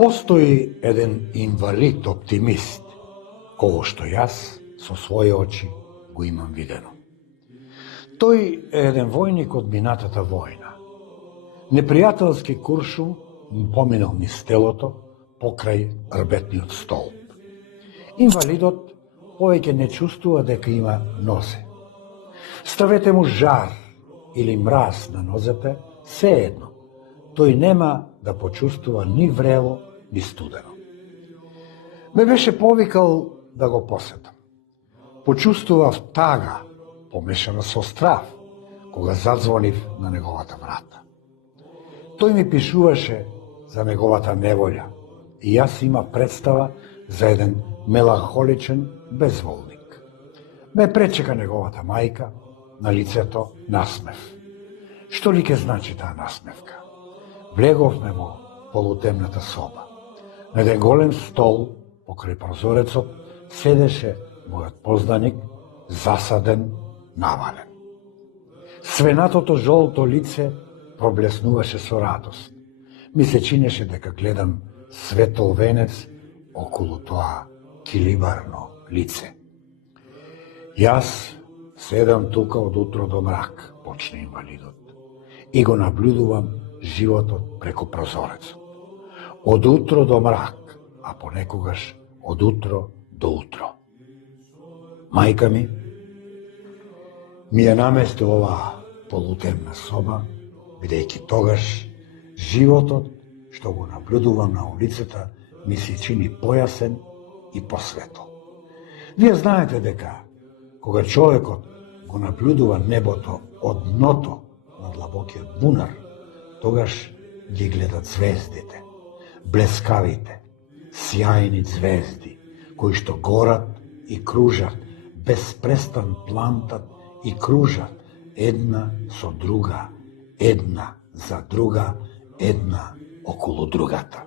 Постои еден инвалид оптимист, кого што јас со своји очи го имам видено. Тој е еден војник од минатата војна. Непријателски куршум му поминал низ телото покрај рбетниот столб. Инвалидот повеќе не чувствува дека има нозе. Ставете му жар или мраз на нозете, се едно. Тој нема да почувствува ни врело, ни студено. Ме беше повикал да го посетам. Почувствував тага, помешана со страв, кога задзвонив на неговата врата. Тој ми пишуваше за неговата неволја и јас има представа за еден меланхоличен безволник. Ме пречека неговата мајка, на лицето насмев. Што ли ке значи таа насмевка? Влеговме во полутемната соба. На еден голем стол покрај прозорецот седеше мојот познаник, засаден, навален. Свенатото жолто лице проблеснуваше со радост. Ми се чинеше дека гледам светол венец околу тоа килибарно лице. Јас седам тука од утро до мрак, почне инвалидот, и го наблюдувам животот преку прозорецот. Од утро до мрак, а понекогаш од утро до утро. Мајка ми ја намести оваа полутемна соба, бидејќи тогаш животот што го наблюдувам на улицата ми се чини појасен и посветол. Вие знаете дека кога човекот го наблюдува небото од дното на длабокиот бунар, тогаш ги гледат звездите, блескавите, сјајни звезди, кои што горат и кружат, безпрестан плантат и кружат една со друга, една за друга, една околу другата.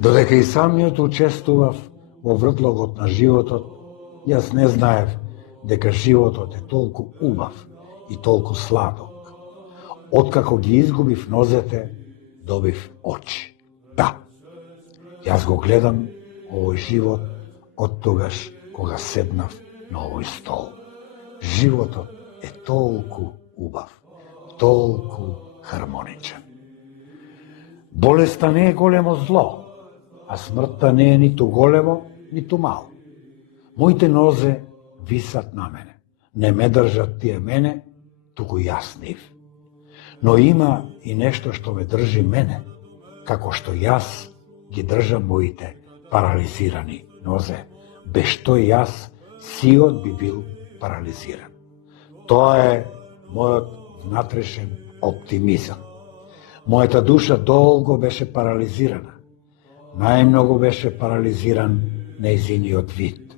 Додека и самиот учествував во вртлогот на животот, јас не знаев дека животот е толку убав и толку сладок. Откако ги изгубив нозете, добив очи. Да, јас го гледам овој живот од тогаш кога седнав на овој стол. Животот е толку убав, толку хармоничен. Болеста не е големо зло, а смртта не е ниту големо, ниту мало. Моите нозе висат на мене. Не ме држат тие мене, туку јас нив. Но има и нешто што ме држи мене, како што јас ги држам моите парализирани нозе, без што јас сиот би бил парализиран. Тоа е мојот внатрешен оптимизам. Мојата душа долго беше парализирана. Најмногу беше парализиран нејзиниот вид.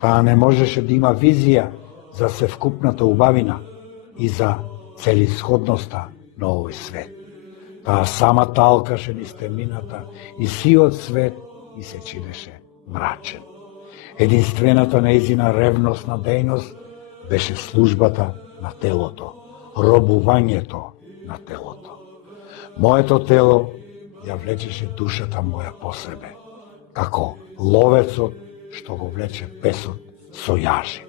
Таа не можеше да има визија за севкупната убавина и за целисходноста на овој свет. Таа сама талкаше низ темнината и сиот свет и се чинеше мрачен. Единствената нејзина ревностна дејност беше службата на телото, робувањето на телото. Моето тело ја влечеше душата моја по себе, како ловецот што го влече песот со јажи.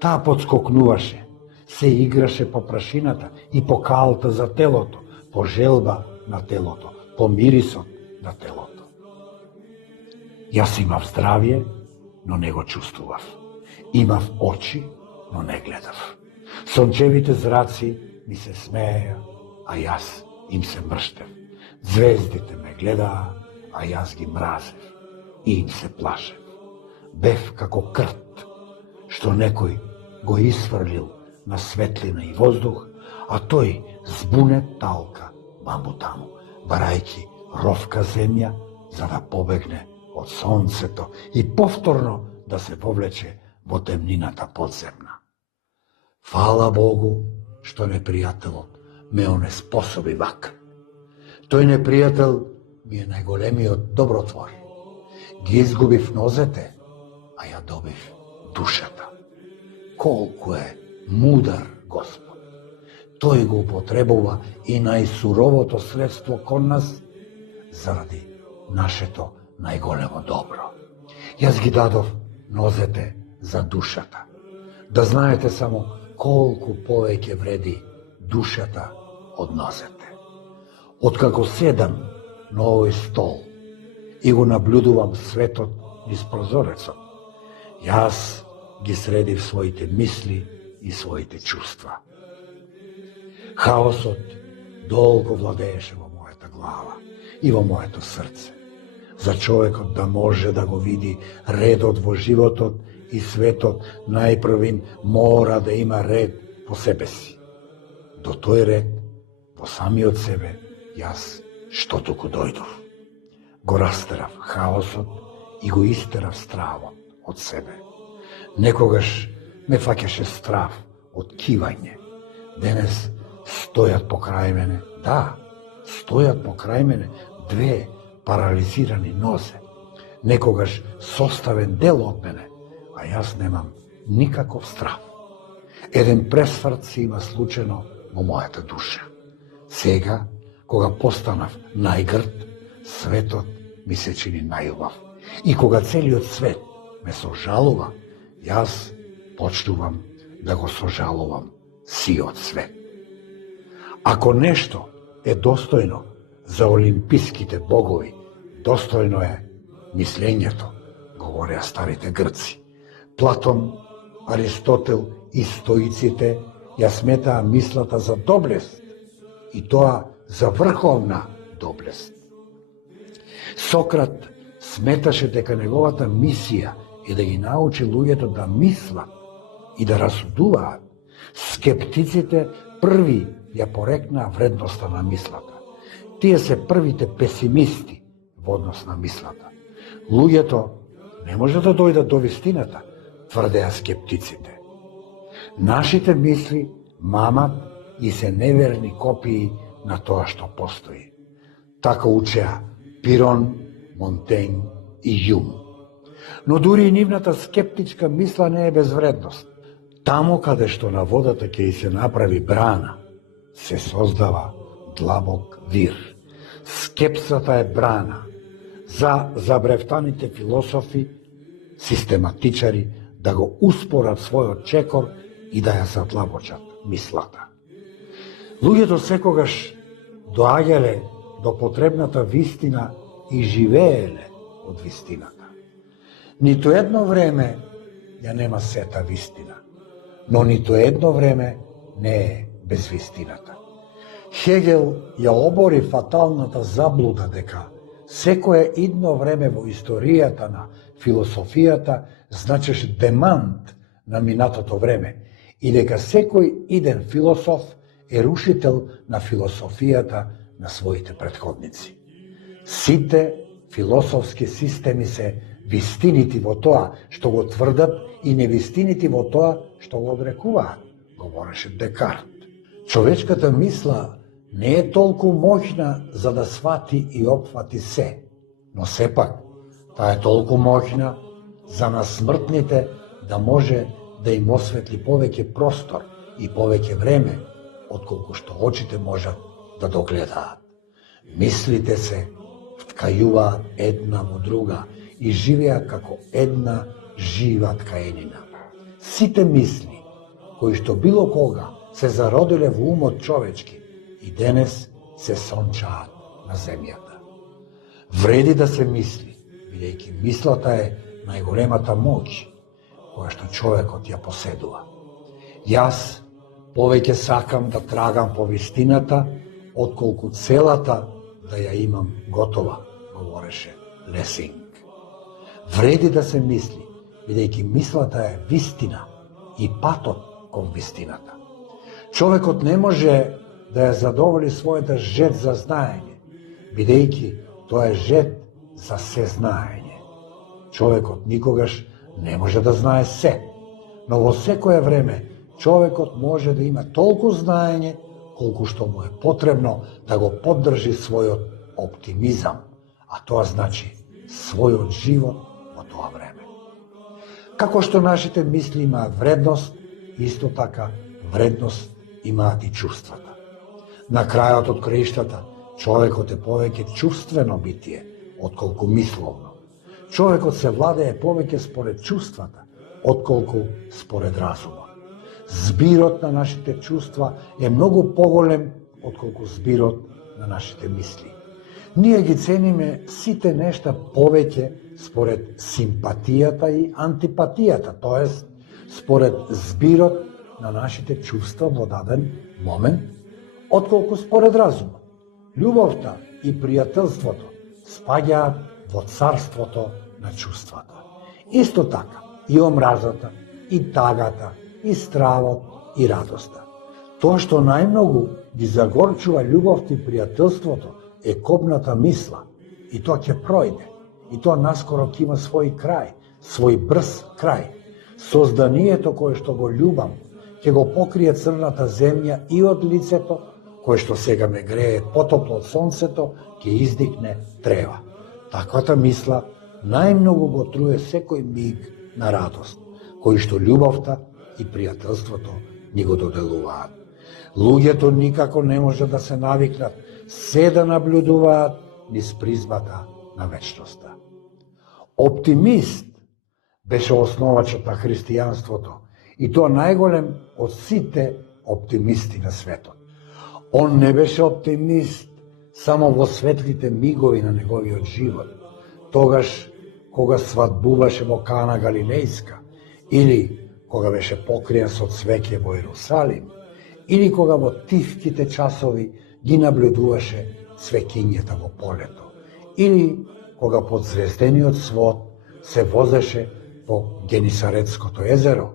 Таа подскокнуваше, се играше по прашината и по каалта за телото, по желба на телото, по мирисот на телото. Јас имав здравје, но не го чувствував. Имав очи, но не гледав. Сончевите зраци ми се смееја, а јас им се мрштев. Звездите ме гледаа, а јас ги мразев и им се плашев. Бев како крт, што некој го исфрлил на светлина и воздух, а тој збунет талка маму-таму, барајќи ровка земја за да побегне од сонцето и повторно да се повлече во темнината подземна. Фала Богу што непријателот ме онеспособи вака. Тој непријател ми е најголемиот добротвор. Ги изгубив нозете, а ја добив душата. Колку е мудар Господ. Тој го употребува и најсуровото средство кон нас заради нашето најголемо добро. Јас ги дадов нозете за душата. Да знаете само колку повеќе вреди душата од нозете. Откако седам на овој стол и го наблюдувам светот низ прозорецот, јас ги средив своите мисли и своите чувства. Хаосот долго владееше во мојата глава и во моето срце. За човекот да може да го види редот во животот и светот, најпрвин мора да има ред во себе си. До тој ред, во самиот себе, јас што туку дојдов. Го растерав хаосот и го истерав стравот од себе. Некогаш ме фаќаше страв од кивање. Денес стојат покрај мене, стојат покрај мене две парализирани нозе. Некогаш составен дел од мене, а јас немам никаков страв. Еден пресврт се има случено во мојата душа. Сега, кога постанав најгрд, светот ми се чини најубав. И кога целиот свет ме сожалува, јас почнувам да го сожалувам сиот свет. Ако нешто е достојно за олимписките богови, достојно е мислењето, говореа старите грци. Платон, Аристотел и стоиците ја сметаа мислата за доблест, и тоа за врховна доблест. Сократ сметаше дека неговата мисија е да ги научи луѓето да мислат и да расудуваат. Скептиците први ја порекнаа вредноста на мислата. Тие се првите песимисти во однос на мислата. Луѓето не може да дојдат до вистината, тврдеа скептиците. Нашите мисли мамат и се неверни копии на тоа што постои. Така учеа Пирон, Монтень и Јум. Но дури и нивната скептичка мисла не е безвредност. Тамо каде што на водата ќе се направи брана, се создава длабок вир. Скепсата е брана за забревтаните философи, систематичари да го успорат својот чекор и да ја задлабочат мислата. Луѓето секогаш доаѓале до потребната вистина и живееле од вистината. Ниту едно време ја нема сета вистина, но ниту едно време не е без вистината. Хегел ја обори фаталната заблуда дека секое идно време во историјата на философијата значеше демант на минатото време и дека секој иден философ е рушител на философијата на своите претходници. Сите философски системи се вистинити во тоа што го тврдат и невистинити во тоа што го одрекуваат, говореше Декарт. Човечката мисла не е толку моќна за да свати и опфати се, но сепак таа е толку моќна за насмртните да може да им осветли повеќе простор и повеќе време, отколку што очите можат да догледаат. Мислите се вткајуваат една во друга и живеат како една жива ткаенина. Сите мисли, кои што било кога се зародиле во умот човечки, и денес се сончаат на земјата. Вреди да се мисли, бидејќи мислата е најголемата моќ која што човекот ја поседува. Јас повеќе сакам да трагам по вистината, отколку целата да ја имам готова, говореше Лесинг. Вреди да се мисли, бидејќи мислата е вистина и патот кон вистината. Човекот не може да ја задоволи својата жет за знаење, бидејќи тоа е жет за сезнаење. Човекот никогаш не може да знае се, но во секое време човекот може да има толку знаење колку што му е потребно да го поддржи својот оптимизам, а тоа значи својот живот во тоа време. Како што нашите мисли имаат вредност, исто така вредност имаат и чувствата. На крајот од краиштата, човекот е повеќе чувствено битие, отколку мисловно. Човекот се владее повеќе според чувствата, отколку според разумот. Збирот на нашите чувства е многу поголем отколку збирот на нашите мисли. Ние ги цениме сите нешта повеќе според симпатијата и антипатијата, тоест според збирот на нашите чувства во даден момент, отколку според разумот. Љубовта и пријателството спаѓаат во царството на чувствата. Исто така и омразата, и тагата, и стравот, и радоста. Тоа што најмногу ги загорчува љубовта и пријателството е кобната мисла, и тоа ќе пројде, и тоа наскоро ќе има свој крај, свој брз крај. Созданието кое што го љубам ќе го покрие црната земја и од лицето, кое што сега ме грее потопло од сонцето, ќе издигне трева. Таквата мисла најмногу го труе секој миг на радост, кој што љубовта и пријателството ни го доделуваат. Луѓето никако не може да се навикнат се да наблюдуваат низ призмата на вечноста. Оптимист беше основачот на христијанството и тоа најголем од сите оптимисти на светот. Он не беше оптимист само во светлите мигови на неговиот живот, тогаш кога свадбуваше во Кана Галилејска, или кога беше покриен со цвеќе во Ерусалим, или кога во тивките часови ги наблюдуваше цвеќињата во полето, или кога под звездениот свод се возеше по Генисаретското езеро,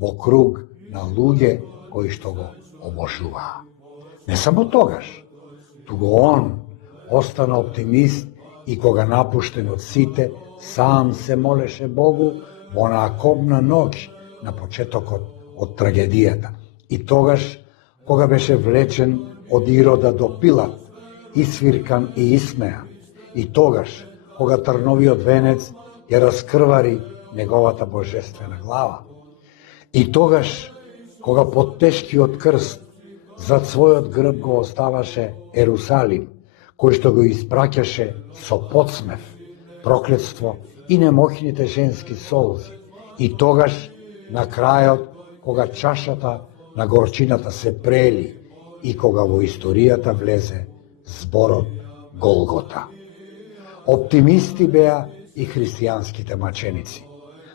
во круг на луѓе кои што го обожуваа. Не само тогаш, туку он остана оптимист и кога напуштен од сите, сам се молеше Богу во онаа кобна ноќ на почетокот од трагедијата. И тогаш, кога беше влечен од Ирода до Пилат, исвиркан и исмеан, и тогаш, кога трновиот венец ја раскрвари неговата божествена глава, и тогаш, кога под тешкиот крст зад својот грб го оставаше Ерусалим, кој што го испраќаше со подсмев, проклетство и немоќните женски солзи. И тогаш, на крајот, кога чашата на горчината се прели и кога во историјата влезе зборот Голгота. Оптимисти беа и христијанските маченици.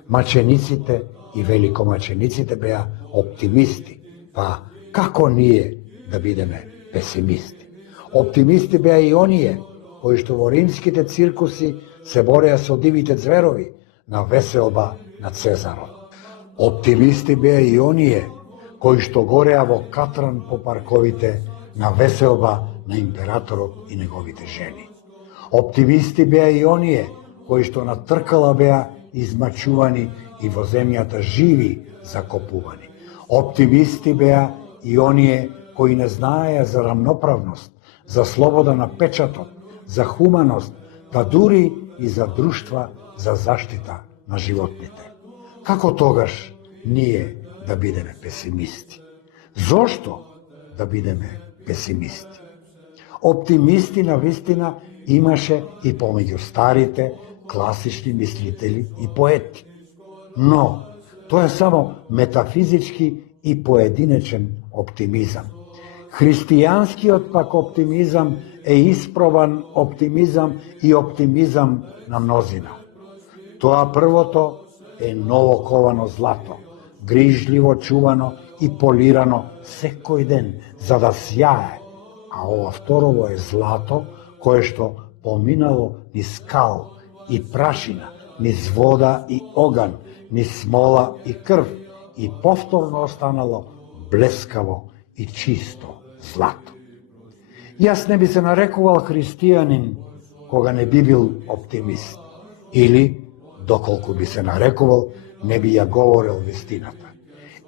Мачениците и великомачениците беа оптимисти, па како ние да бидеме песимисти? Оптимисти беа и оние кои што во римските циркуси се бореа со дивите зверови на веселба на Цезарот. Оптимисти беа и оние кои што гореа во катран по парковите на веселба на императорот и неговите жени. Оптимисти беа и оние кои што на тркала беа измачувани и во земјата живи закопувани. Оптимисти беа и оние кои не знаеа за рамноправност, за слобода на печатот, за хуманост, па дури и за друштва за заштита на животните. Како тогаш ние да бидеме песимисти? Зошто да бидеме песимисти? Оптимисти на вистина имаше и помеѓу старите класични мислители и поети. Но тоа е само метафизички и поединечен оптимизам. Христијанскиот пак оптимизам е испробан оптимизам и оптимизам на мнозина. Тоа првото е новоковано злато, грижливо чувано и полирано секој ден, за да сјае, а ова второво е злато кое што поминало низ скал и прашина, низ вода и оган, низ смола и крв, и повторно останало блескаво и чисто злато. Јас не би се нарекувал христијанин кога не би бил оптимист, или, доколку би се нарекувал, не би ја говорил вистината.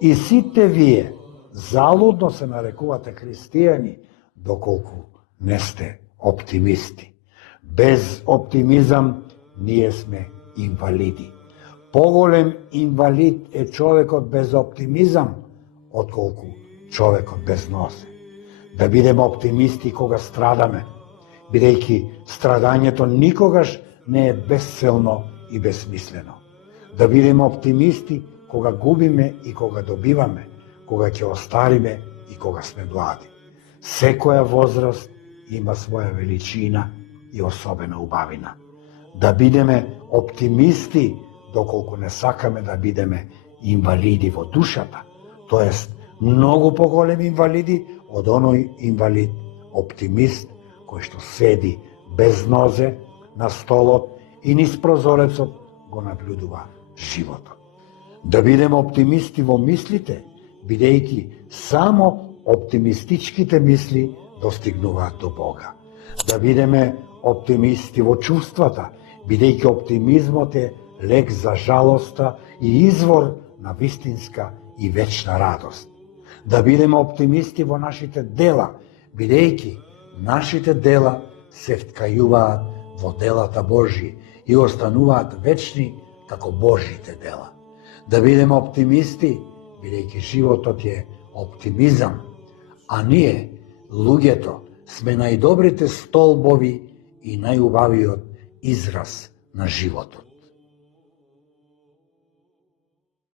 И сите вие залудно се нарекувате христијани, доколку не сте оптимисти. Без оптимизам ние сме инвалиди. Поголем инвалид е човекот без оптимизам, отколку човекот без нозе. Да бидеме оптимисти кога страдаме, бидејќи страдањето никогаш не е безцелно и безсмислено. Да бидеме оптимисти кога губиме и кога добиваме, кога ќе остариме и кога сме млади. Секоја возраст има своја величина и особена убавина. Да бидеме оптимисти доколку не сакаме да бидеме инвалиди во душата, тоест многу поголеми инвалиди од оној инвалид, оптимист, кој што седи без нозе на столот и низ прозорецот го наблюдува животот. Да бидеме оптимисти во мислите, бидејќи само оптимистичките мисли достигнуваат до Бога. Да бидеме оптимисти во чувствата, бидејќи оптимизмот е лек за жалоста и извор на вистинска и вечна радост. Да бидеме оптимисти во нашите дела, бидејќи нашите дела се вткајуваат во делата Божји и остануваат вечни како Божјите дела. Да бидеме оптимисти, бидејќи животот е оптимизам, а ние, луѓето, сме најдобрите столбови и најубавиот израз на животот.